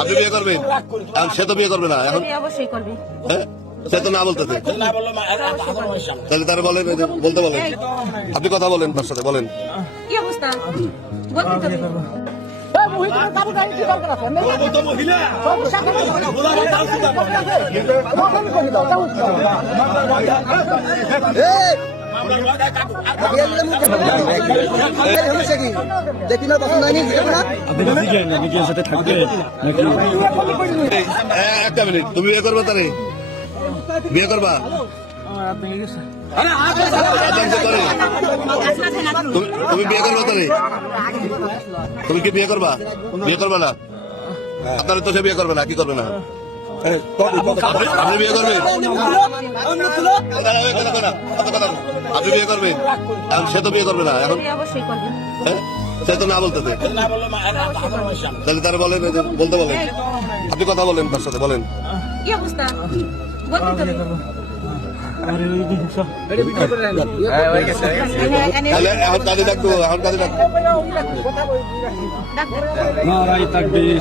আপনি বিয়ে করবেন? এখন সে তো বিয়ে করবে না এখন। অবশ্যই করবে। হ্যাঁ, সে তো না বলতেছে। তাহলে তারা বলেন, বলতে বলেন, আপনি কথা বলেন তার সাথে, বলেন কি অবস্থা বলতে হবে। দেখি না পছন্দ হয়নি সাথে থাকবে একটা মিনিট, তুমি বিয়ে করবে তারে? বিয়ে করবা? তুমি বিয়ে করবে তারে? তুমি কি বিয়ে করবা? বিয়ে করবে না? আপনারা তো সে বিয়ে করবে না, কি করবে না? আপনি বিয়ে করবেন? আপনি বিয়ে করবেন? এখন সে তো বিয়ে করবে না এখন। অবশ্যই করবে। হ্যাঁ, সে তো না বলতেছে। তাহলে তারা বলেন, বলতে বলেন, আপনি কথা বলেন তার সাথে, বলেন কি অবস্থা বলতে হবে। তাহলে এখন কাজে ডাকবো, এখন কাজে ডাকবো। ডাক্তার। নারাই তাকবীর।